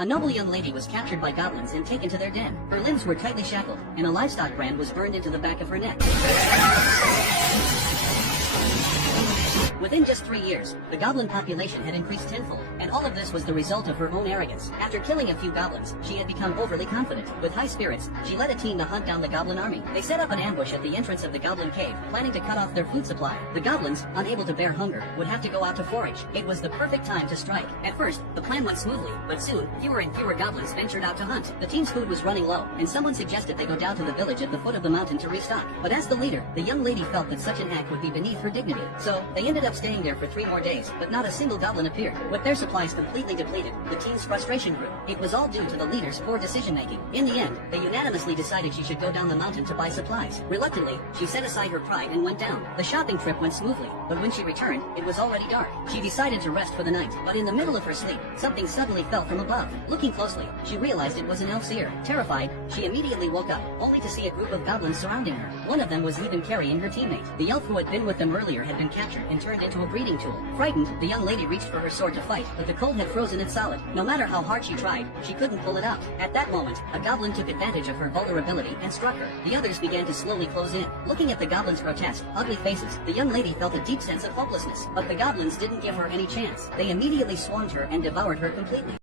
A noble young lady was captured by goblins and taken to their den. Her limbs were tightly shackled, and a livestock brand was burned into the back of her neck. Within just 3 years, the goblin population had increased tenfold, and all of this was the result of her own arrogance. After killing a few goblins, she had become overly confident. With high spirits, she led a team to hunt down the goblin army. They set up an ambush at the entrance of the goblin cave, planning to cut off their food supply. The goblins, unable to bear hunger, would have to go out to forage. It was the perfect time to strike. At first, the plan went smoothly, but soon, fewer and fewer goblins ventured out to hunt. The team's food was running low, and someone suggested they go down to the village at the foot of the mountain to restock. But as the leader, the young lady felt that such an act would be beneath her dignity. So, they ended up staying there for 3 more days, but not a single goblin appeared. With their supplies completely depleted, the team's frustration grew. It was all due to the leader's poor decision-making. In the end, they unanimously decided she should go down the mountain to buy supplies. Reluctantly, she set aside her pride and went down. The shopping trip went smoothly, but when she returned, it was already dark. She decided to rest for the night, but in the middle of her sleep, something suddenly fell from above. Looking closely, she realized it was an elf's ear. Terrified, she immediately woke up, only to see a group of goblins surrounding her. One of them was even carrying her teammate. The elf who had been with them earlier had been captured and turned into a breeding tool. Frightened, the young lady reached for her sword to fight, but the cold had frozen it solid. No matter how hard she tried, she couldn't pull it out. At that moment, a goblin took advantage of her vulnerability and struck her. The others began to slowly close in. Looking at the goblins' grotesque, ugly faces, the young lady felt a deep sense of hopelessness. But the goblins didn't give her any chance. They immediately swarmed her and devoured her completely.